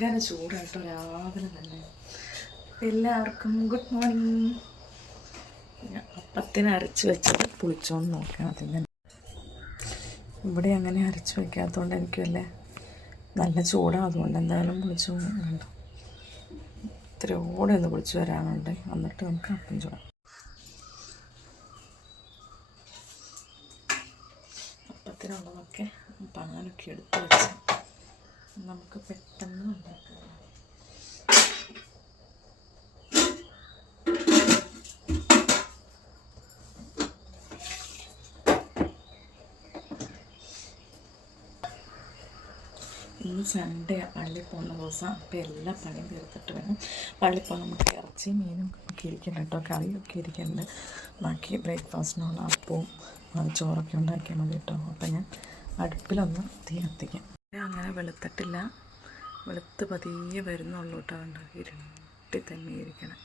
ഭയങ്കര ചൂടായിട്ടോ രാവിലെ തന്നെ. എല്ലാവർക്കും ഗുഡ് മോർണിംഗ്. അപ്പത്തിന് അരച്ച് വെച്ചത് പുളിച്ചോന്ന് നോക്കണം ആദ്യം തന്നെ. ഇവിടെ അങ്ങനെ അരച്ച് വയ്ക്കാത്തതുകൊണ്ട് എനിക്ക് നല്ല ചൂടാണ്, അതുകൊണ്ട് എന്തായാലും പുളിച്ചോന്ന് വേണ്ട. ഇത്തിരിയോടെ ഒന്ന് പൊളിച്ച് വരാനുണ്ട്, എന്നിട്ട് നമുക്ക് അപ്പം ചൂടാം. അപ്പത്തിനുള്ളതൊക്കെ പാനൊക്കെ എടുത്ത് വെച്ച് നമുക്ക് പെട്ടെന്ന് ഉണ്ടാക്കാം. ഇന്ന് സൺഡേ പള്ളിയിൽ പോകുന്ന ദിവസം. അപ്പോൾ എല്ലാ പണിയും തീർത്തിട്ട് വേണം പള്ളിയിൽ പോകാൻ. നമുക്ക് ഇറച്ചി മീനും ഒക്കെ ഇരിക്കുന്നുണ്ട് കേട്ടോ, കറിയൊക്കെ ഇരിക്കുന്നുണ്ട്. ബാക്കി ബ്രേക്ക്ഫാസ്റ്റിനുള്ള അപ്പവും ചോറൊക്കെ ഉണ്ടാക്കിയാൽ മതി കേട്ടോ. അപ്പം ഞാൻ അടുപ്പിലൊന്ന് തീ കത്തിക്കാം. അങ്ങനെ വെളുത്തിട്ടില്ല, വെളുത്ത് പതിയെ വരുന്നുള്ളൂ കേട്ടോ. കണ്ടോ, ഇരുട്ടി തന്നെ ഇരിക്കണം.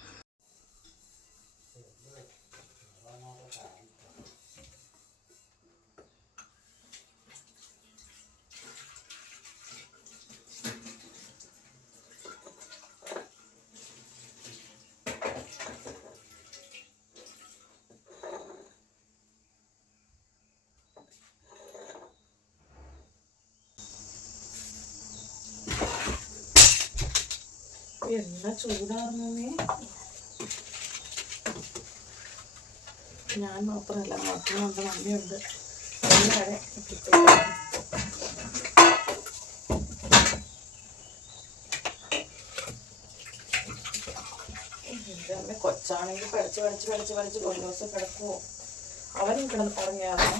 എണ്ണ ചൂടാറുന്നേ. ഞാൻ മാത്രമല്ല, മക്കളുണ്ട്, മമ്മിയുണ്ട്, എല്ലാവരെ കിട്ടും. എൻ്റെ കൊച്ചാണെങ്കിൽ പഠിച്ച് ഒരു ദിവസം കിടക്കുമോ? അവനും കിടന്ന് പറഞ്ഞായിരുന്നു.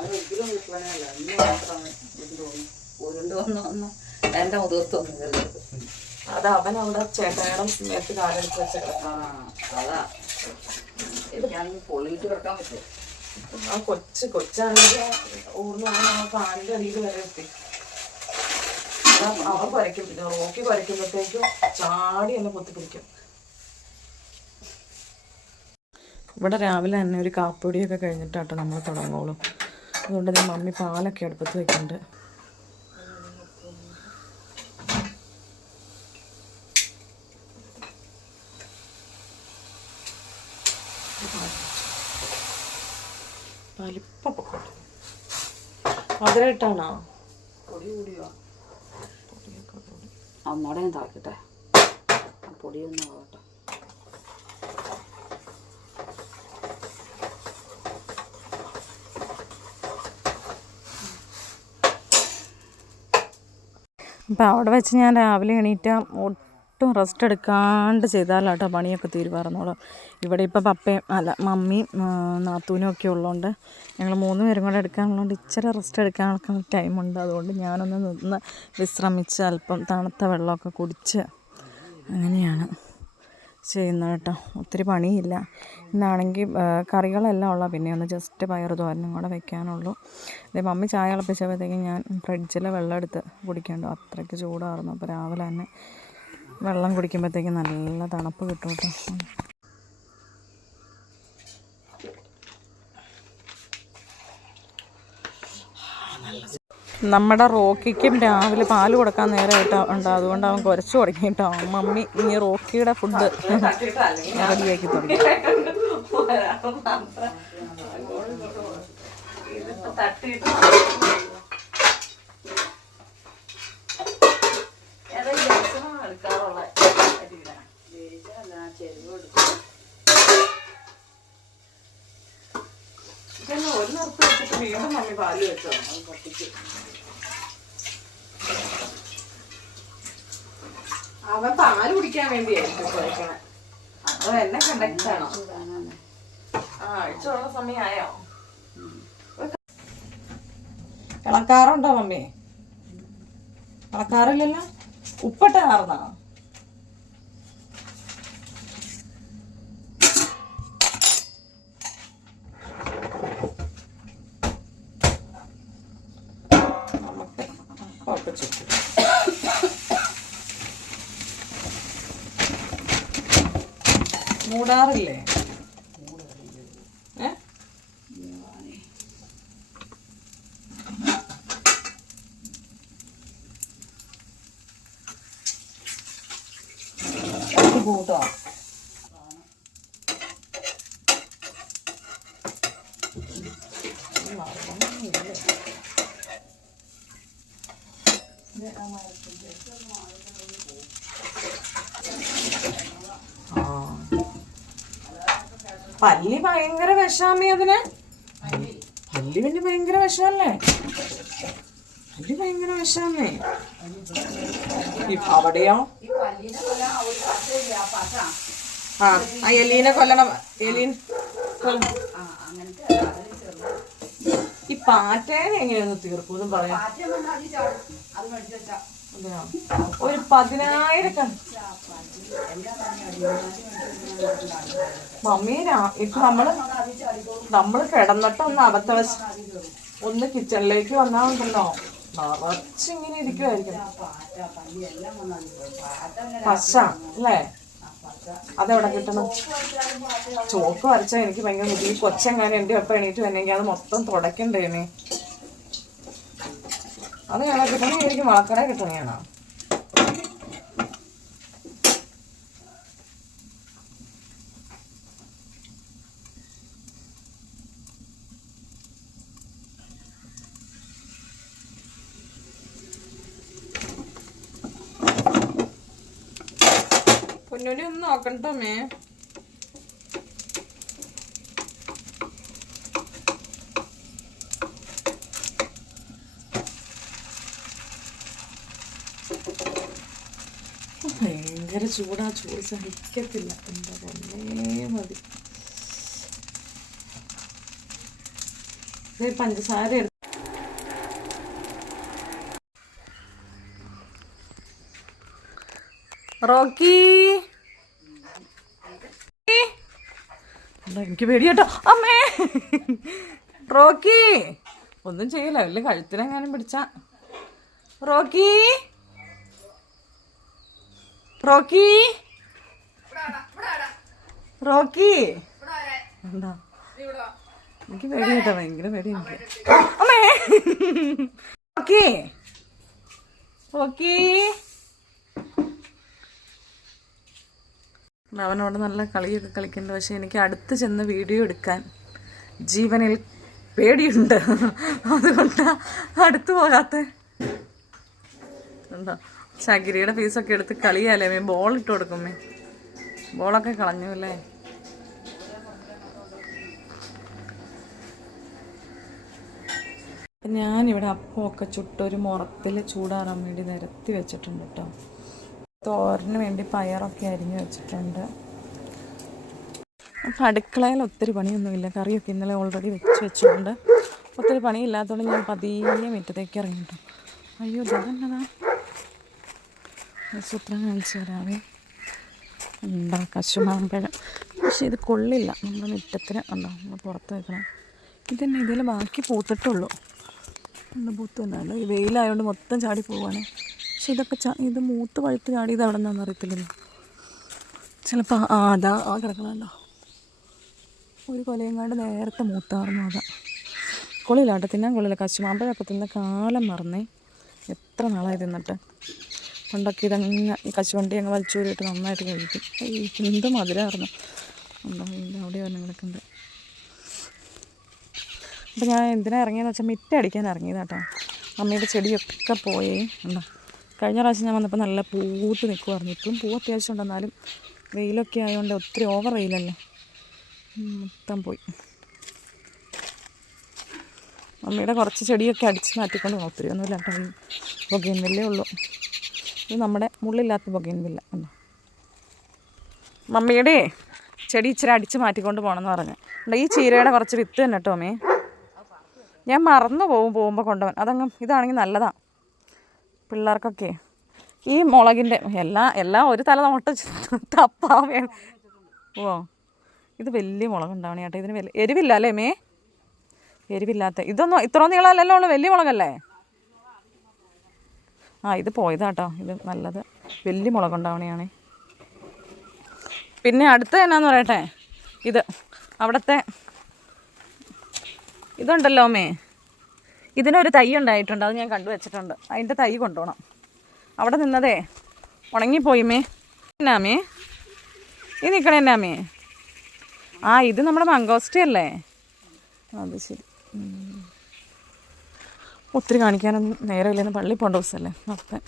അതൊരിക്കലും വിൽപ്പനയല്ല, ഇന്ന് മാത്രമാണ് ഇത് തോന്നി ഉരുണ്ട് വന്നു എൻ്റെ മുതിർത്തൊന്നും. അത് അവനവിടെ ചേട്ടായുടെ നേരത്തെ കാലെടുത്ത് വെച്ച അതാ ഇത് ഞാനിങ്ങനെ പൊള്ളിയിട്ട് കിടക്കാൻ പറ്റുമോ? ആ കൊച്ചാണെങ്കിൽ ഊർന്ന് വന്ന് ആ കാലിൻ്റെ അടിയിൽ വരെ എത്തി. അവൻ കുരയ്ക്കും, പിന്നെ റോക്കി കുരയ്ക്കുമ്പോഴത്തേക്കും ചാടി എന്നെ പൊത്തിപ്പിടിക്കും. ഇവിടെ രാവിലെ തന്നെ ഒരു കാപ്പൊടിയൊക്കെ കഴിഞ്ഞിട്ടാട്ടോ നമ്മൾ തുടങ്ങുള്ളൂ. അതുകൊണ്ട് ഞാൻ മമ്മി പാലൊക്കെ അടുപ്പത്ത് വെക്കുന്നുണ്ട്. പാലിപ്പം പൊക്കോട്ടെ. മധുരമായിട്ടാണോ? പൊടി കൂടിയോ? ഒന്നോടെ ഞാൻ താക്കട്ടെ, പൊടിയൊന്നും ആവട്ടെ. അപ്പം അവിടെ വെച്ച് ഞാൻ രാവിലെ എണീറ്റാൽ ഒട്ടും റെസ്റ്റ് എടുക്കാണ്ട് ചെയ്താലാട്ടോ പണിയൊക്കെ തീരുമാറുന്നോളൂ. ഇവിടെ ഇപ്പോൾ പപ്പയും മമ്മിയും നാത്തൂനും ഒക്കെ ഉള്ളതുകൊണ്ട് ഞങ്ങൾ 3 പേരും കൂടെ എടുക്കാനുള്ളതുകൊണ്ട് ഇച്ചിരി റെസ്റ്റ് എടുക്കാനൊക്കെ ടൈമുണ്ട്. അതുകൊണ്ട് ഞാനൊന്ന് നിന്ന് വിശ്രമിച്ച് അല്പം തണുത്ത വെള്ളമൊക്കെ കുടിച്ച് അങ്ങനെയാണ് ചെയ്യുന്നത് കേട്ടോ. ഒത്തിരി പണിയില്ല. ഇന്നാണെങ്കിൽ കറികളെല്ലാം ഉള്ള, പിന്നെ ഒന്ന് ജസ്റ്റ് പയർ തോരനും കൂടെ വെക്കാനുള്ളൂ. അതേ മമ്മി ചായ തിളപ്പിച്ചപ്പോഴത്തേക്കും ഞാൻ ഫ്രിഡ്ജിലെ വെള്ളം എടുത്ത് കുടിക്കണ്ടോ, അത്രയ്ക്ക് ചൂടായിരുന്നു. അപ്പോൾ രാവിലെ തന്നെ വെള്ളം കുടിക്കുമ്പോഴത്തേക്കും നല്ല തണുപ്പ് കിട്ടും കേട്ടോ. നമ്മുടെ റോക്കിക്കും രാവിലെ പാല് കൊടുക്കാൻ നേരമായിട്ടുണ്ട്, അതുകൊണ്ട് അവൻ കുരച്ചു തുടങ്ങി കേട്ടോ. മമ്മി ഇനി റോക്കിയുടെ ഫുഡ് റെഡിയാക്കി തുടങ്ങി. ഒരു നിർത്തി വെച്ചിട്ട് വീണ്ടും മമ്മി പാല് വെച്ചോ, അത് പൊട്ടിച്ച്. അവൻ പാല് കുടിക്കാൻ വേണ്ടിയായിരിക്കും കുഴക്കണേ. അത് എന്നെ കണ്ടക്റ്റാണോ? അഴിച്ചുള്ള സമയമായോ? ഇളക്കാറുണ്ടോ മമ്മി? ഇളക്കാറില്ലല്ലോ. ഉപ്പിട്ട് കാർന്നാ? മൂടാറില്ലേ? കൂട്ടോ. പല്ലി ഭയങ്കര വിഷാമി അതിന്. പല്ലി പിന്നെ ഭയങ്കര വിഷമല്ലേ? പല്ലി ഭയങ്കര വിഷാമേ. അവിടെയോ ആ എലീനെ കൊല്ലണം. എലീൻ ഈ പാറ്റേനെ എങ്ങനെയൊന്ന് തീർക്കൂന്നും പറയാം. ഒരു 10,000 മമ്മി ഇപ്പൊ നമ്മള് കിടന്നിട്ടൊന്ന് അബദ്ധവശ ഒന്ന് കിച്ചണിലേക്ക് വന്നാണ്ടല്ലോ നിറച്ചിങ്ങനെ ഇരിക്കുവായിരിക്കും. പശ അല്ലേ? അതെവിടെ കിട്ടണം? ചോക്ക് വരച്ചാ എനിക്ക് ഭയങ്കര ബുദ്ധി. ഈ കൊച്ചെങ്ങാനും എൻ്റെ ഒപ്പം എണീറ്റ് വന്നെങ്കിൽ അത് മൊത്തം തുടക്കണ്ടേനെ. അത് ഞാൻ കിട്ടണേ എനിക്ക് വളക്കട കിട്ടണേണോ? പൊന്നൂരി ഒന്ന് നോക്കണ്ടോ മേ? ഭയങ്കര ചൂടാ. ചൂട് സഹിക്കത്തില്ല. എന്താ തന്നെ മതി. പഞ്ചസാര എടുത്ത് റോക്കി. എനിക്ക് പേടിയാട്ടോ അമ്മേ. റോക്കി ഒന്നും ചെയ്യില്ല. വലിയ കഴുത്തിനെങ്ങാനും പിടിച്ച. റോക്കി റോക്കി റോക്കി എന്താ? എനിക്ക് പേടിയാട്ടോ, ഭയങ്കര പേടി എനിക്ക്. അമ്മേ റോക്കി റോക്കി. അവനോട് നല്ല കളിയൊക്കെ കളിക്കുന്നുണ്ട്. പക്ഷെ എനിക്ക് അടുത്ത് ചെന്ന് വീഡിയോ എടുക്കാൻ ജീവനിൽ പേടിയുണ്ട്. അതുകൊണ്ടാ അടുത്ത് പോകാത്ത. ഉണ്ടോ ചകിരിയുടെ പീസൊക്കെ എടുത്ത് കളിയാലേ മേ. ബോൾ ഇട്ട് കൊടുക്കുമേ. ബോളൊക്കെ കളഞ്ഞു അല്ലേ? ഞാനിവിടെ അപ്പമൊക്കെ ചുട്ടൊരു മുറത്തിൽ ചൂടാറാൻ വേണ്ടി നിരത്തി വെച്ചിട്ടുണ്ട് കേട്ടോ. തോരന് വേണ്ടി പയറൊക്കെ അരിഞ്ഞ് വെച്ചിട്ടുണ്ട്. അപ്പം അടുക്കളയിൽ ഒത്തിരി പണിയൊന്നുമില്ല. കറിയൊക്കെ ഇന്നലെ ഓൾറെഡി വെച്ചിട്ടുണ്ട്. ഒത്തിരി പണിയില്ലാത്തതുകൊണ്ട് ഞാൻ പതിയെ മുറ്റത്തേക്ക് ഇറങ്ങിയിട്ടു. അയ്യോ ഇതെന്നതാ സൂത്രം കാണിച്ചു തരാവേ. എന്താ കശുമാമ്പഴം. പക്ഷെ ഇത് കൊള്ളില്ല നമ്മുടെ മുറ്റത്തിന്. ഉണ്ടോ നമ്മൾ പുറത്ത് വെക്കണം. ഇതന്നെ ഇതിൽ ബാക്കി പൂത്തിട്ടുള്ളൂ. ഒന്ന് പൂത്തുണ്ടല്ലോ. ഈ വെയിലായതുകൊണ്ട് മൊത്തം ചാടി പോവാണ്. പക്ഷെ ഇതൊക്കെ ഇത് മൂത്ത് പഴുത്ത് ചാടിയത് അവിടെ നിന്നാന്ന് അറിയത്തില്ലല്ലോ. ചിലപ്പോൾ അതാ ആ കിടക്കണമല്ലോ. ഒരു കൊലയങ്ങാണ്ട് നേരത്തെ മൂത്താർന്നു. അതാ കൊള്ളില്ല കേട്ടോ, തിന്നാൻ കൊള്ളില്ല. കശുമാമ്പഴമൊക്കെ തിന്ന കാലം മറന്നേ. എത്ര നാളായി തിന്നിട്ട്. പണ്ടൊക്കെ ഇതങ്ങ് ഈ കശുവണ്ടി അങ്ങ് വലിച്ചൂരിയിട്ട് നന്നായിട്ട് കഴിക്കും. എന്ത് മധുരമായിരുന്നു. ഉണ്ടോ അവിടെ വരണം കിടക്കുന്നുണ്ട്. അപ്പോൾ ഞാൻ എന്തിനാ ഇറങ്ങിയെന്ന് വെച്ചാൽ മിറ്റ അടിക്കാൻ ഇറങ്ങിയതാട്ടോ. അമ്മയുടെ ചെടിയൊക്കെ പോയേ. ഉണ്ടോ കഴിഞ്ഞ പ്രാവശ്യം ഞാൻ വന്നപ്പോൾ നല്ല പൂത്ത് നിൽക്കുമായിരുന്നു. ഇപ്പോഴും പൂ അത്യാവശ്യം ഉണ്ടെന്നാലും വെയിലൊക്കെ ആയതുകൊണ്ട് ഒത്തിരി ഓവർ വെയിലല്ലേ, മൊത്തം പോയി. അമ്മയുടെ കുറച്ച് ചെടിയൊക്കെ അടിച്ച് മാറ്റിക്കൊണ്ട് പോകും. ഒത്തിരി ഒന്നുമില്ല കേട്ടോ. ഈ ബൊഗൈൻവില്ലേ ഉള്ളൂ. ഇത് നമ്മുടെ മുള്ളില്ലാത്ത ബൊഗൈൻവില്ല. ഉണ്ടോ മമ്മിയുടെ ചെടി ഇച്ചിരി അടിച്ച് മാറ്റിക്കൊണ്ട് പോകണമെന്ന് പറഞ്ഞു. ഈ ചീരയുടെ കുറച്ച് വിത്ത് തന്നെ കേട്ടോ അമ്മേ. ഞാൻ മറന്നു പോകുമ്പോൾ കൊണ്ടുപോകാൻ. അതങ്ങ് ഇതാണെങ്കിൽ നല്ലതാണ് പിള്ളേർക്കൊക്കെ. ഈ മുളകിൻ്റെ എല്ലാം ഒരു തല നോട്ട് തപ്പാൻ വേണം. ഓ ഇത് വലിയ മുളകുണ്ടാവണേ കേട്ടോ. ഇതിന് വലിയ എരിവില്ല അല്ലേ മേ? എരിവില്ലാത്ത ഇതൊന്നും ഇത്ര നീളമല്ലല്ലോ ഉള്ളൂ. വലിയ മുളകല്ലേ? ഇത് പോയതാട്ടോ. ഇത് നല്ലത് വലിയ മുളകുണ്ടാവണയാണേ. പിന്നെ അടുത്ത എന്നാന്ന് പറയട്ടെ, ഇത് അവിടുത്തെ ഇതുണ്ടല്ലോ അമ്മേ, ഇതിനൊരു തൈ ഉണ്ടായിട്ടുണ്ട്. അത് ഞാൻ കണ്ടുവച്ചിട്ടുണ്ട്. അതിൻ്റെ തൈ കൊണ്ടുപോകണം. അവിടെ നിന്നതേ ഉണങ്ങിപ്പോയി മേ. എന്നാമേ ഈ നിൽക്കണേ എന്നാ അമ്മേ? ആ ഇത് നമ്മുടെ മംഗോസ്റ്റേ അല്ലേ? അത് ശരി. ഒത്തിരി കാണിക്കാനൊന്നും നേരമില്ലെന്ന് പള്ളി പോകേണ്ട ദിവസമല്ലേ, അപ്പം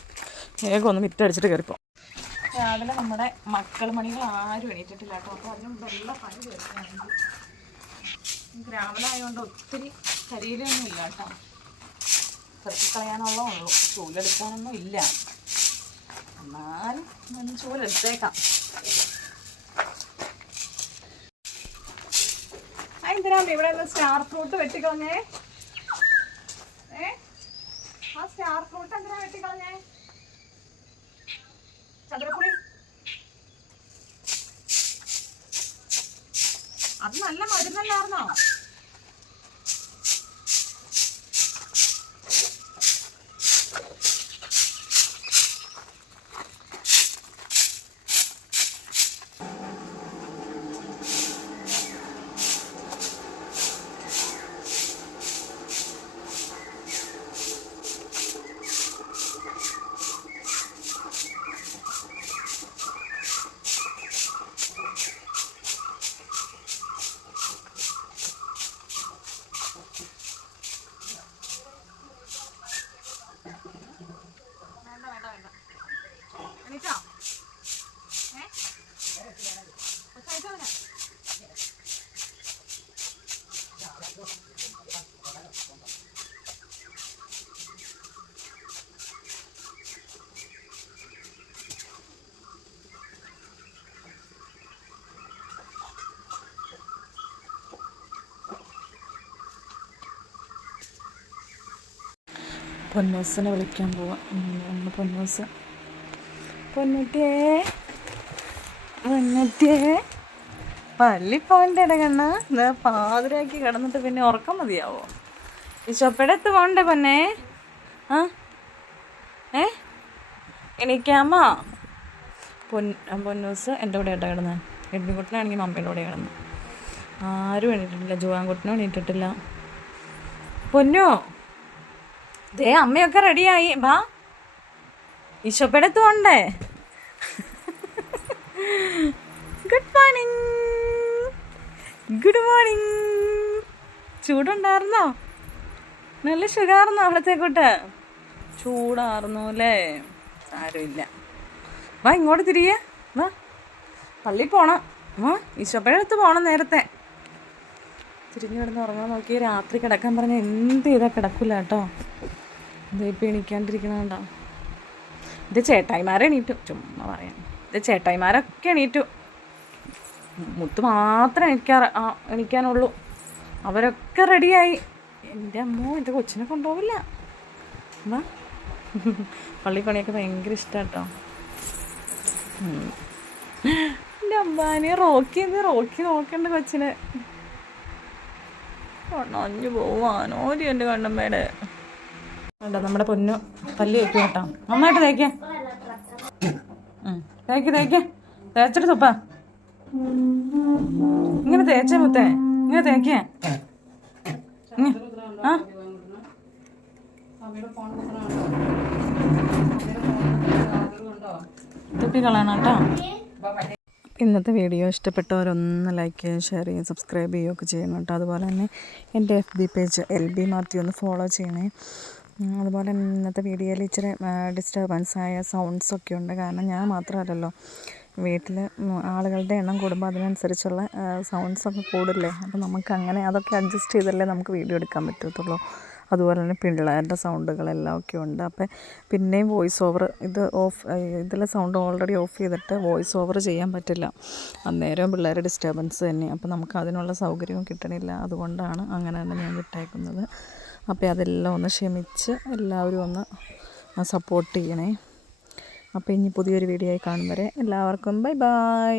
വേഗം ഒന്ന് മിറ്റടിച്ചിട്ട് കയറിപ്പോ. രാവിലെ നമ്മുടെ മക്കൾ മണികൾ ആരും എണീറ്റിട്ടില്ല കേട്ടോ. അപ്പോൾ അതിനും വെള്ള പണി കയറുകയാണെങ്കിൽ രാവിലെ ഒത്തിരി കരിയിലൊന്നും ഇല്ല കേട്ടോ. ചെറുക്കളയാനുള്ള ഉള്ളൂ, ചൂലെടുക്കാനൊന്നും ഇല്ല. എന്നാലും ഞാൻ ചൂലെടുത്തേക്കാം. എന്തിനാ ഇവിടെ സ്റ്റാർ ഫ്രൂട്ട് വെട്ടിക്കളഞ്ഞേ? ആ സ്റ്റാർ ഫ്രൂട്ട് എന്തിനാ വെട്ടിക്കളഞ്ഞേ? ചതുരപ്പുളി അത് നല്ല മരുന്നല്ലായിരുന്നോ? പൊന്നൂസിനെ വിളിക്കാൻ പോവാം. നമ്മൾ പൊന്നൂറ്റിയേ പള്ളി പോകണ്ടേ കണ്ണ? പാതിരാക്കി കിടന്നിട്ട് പിന്നെ ഉറക്കം മതിയാവോ? ഈ ചൊപ്പടത്ത് പോകണ്ടേ പൊന്നെ? ആ എണീക്കാമോ? പൊന്നൂസ് എൻ്റെ കൂടെ ആയിട്ടാണ് കിടന്നത്. എഡ്മിക്കുട്ടനാണെങ്കിൽ മമ്മയുടെ കൂടെ കിടന്നു. ആരും എണീറ്റിട്ടില്ല. ജുവാൻകുട്ടനും എണീറ്റിട്ടില്ല. പൊന്നോ ദേ അമ്മയൊക്കെ റെഡിയായി. വാ, ഈശോപ്പടത്ത് പോണ്ടേ? Good morning. ചൂടുണ്ടായിരുന്നോ? നല്ല സുഖമായിരുന്നോ അവിടത്തേക്കൂട്ട്? ചൂടായിരുന്നു അല്ലേ? സാരമില്ല. വാ ഇങ്ങോട്ട് തിരികെ വാ, പള്ളി പോണം. ഈശോപ്പടത്ത് പോണം നേരത്തെ. തിരിഞ്ഞു കിടന്ന് ഉറങ്ങാൻ നോക്കി. രാത്രി കിടക്കാൻ പറഞ്ഞാൽ എന്ത് ചെയ്താൽ കിടക്കില്ല കേട്ടോ. ഇതിപ്പോൾ എണീക്കാണ്ടിരിക്കണ കണ്ടോ? ഇത് ചേട്ടായിമാരെ എണീറ്റു. ചുമ്മാ പറയാം, ഇത് ചേട്ടായിമാരൊക്കെ എണീറ്റു. മുത്ത് മാത്രം എണീക്കാനുള്ളൂ. അവരൊക്കെ റെഡിയായി. എൻ്റെ അമ്മോ, എൻ്റെ കൊച്ചിനെ കൊണ്ടുപോകില്ല. വാ, പള്ളിപ്പണിയൊക്കെ ഭയങ്കര ഇഷ്ടമാണ് കേട്ടോ. എൻ്റെ അമ്പാനെ റോക്കി നോക്കണ്ട കൊച്ചിനെ. കണ്ണഞ്ഞു പോവാനോ എൻ്റെ കണ്ണമ്മയുടെ. വേണ്ട, നമ്മുടെ പൊന്നു പല്ലി വയ്ക്കും കേട്ടോ. നന്നായിട്ട് തേച്ചിട്ട് തുപ്പ. ഇങ്ങനെ തേച്ചേ മുത്തേ, ഇങ്ങനെ തേക്കേ. തുപ്പി കളയണം കേട്ടോ. ഇന്നത്തെ വീഡിയോ ഇഷ്ടപ്പെട്ടവരൊന്ന് ലൈക്ക് ചെയ്യുകയും ഷെയർ ചെയ്യുകയും സബ്സ്ക്രൈബ് ചെയ്യുകയൊക്കെ ചെയ്യണം കേട്ടോ. അതുപോലെ തന്നെ എൻ്റെ FB പേജ് LB മാത്യു ഒന്ന് ഫോളോ ചെയ്യണേ. അതുപോലെ തന്നെ ഇന്നത്തെ വീഡിയോയിൽ ഇച്ചിരി ഡിസ്റ്റർബൻസായ സൗണ്ട്സൊക്കെ ഉണ്ട്. കാരണം ഞാൻ മാത്രമല്ലല്ലോ, വീട്ടിൽ ആളുകളുടെ എണ്ണം കൂടുമ്പോൾ അതിനനുസരിച്ചുള്ള സൗണ്ട്സൊക്കെ കൂടില്ലേ. അപ്പോൾ നമുക്ക് അങ്ങനെ അതൊക്കെ അഡ്ജസ്റ്റ് ചെയ്തല്ലേ നമുക്ക് വീഡിയോ എടുക്കാൻ പറ്റത്തുള്ളൂ. അതുപോലെ തന്നെ പിള്ളേരുടെ സൗണ്ടുകളെല്ലാം ഒക്കെ ഉണ്ട്. അപ്പം പിന്നെയും വോയിസ് ഓവർ ഇതിലെ സൗണ്ട് ഓൾറെഡി ഓഫ് ചെയ്തിട്ട് വോയിസ് ഓവർ ചെയ്യാൻ പറ്റില്ല. അന്നേരം പിള്ളേരുടെ ഡിസ്റ്റർബൻസ് തന്നെ. അപ്പോൾ നമുക്ക് അതിനുള്ള സൗകര്യവും കിട്ടണില്ല. അതുകൊണ്ടാണ് അങ്ങനെ തന്നെ ഞാൻ വിട്ടേക്കുന്നത്. അപ്പോൾ അതെല്ലാം ഒന്ന് ക്ഷമിച്ച് എല്ലാവരും ഒന്ന് സപ്പോർട്ട് ചെയ്യണേ. അപ്പോൾ ഇനി പുതിയൊരു വീഡിയോ ആയി കാണും വരെ എല്ലാവർക്കും ബൈ.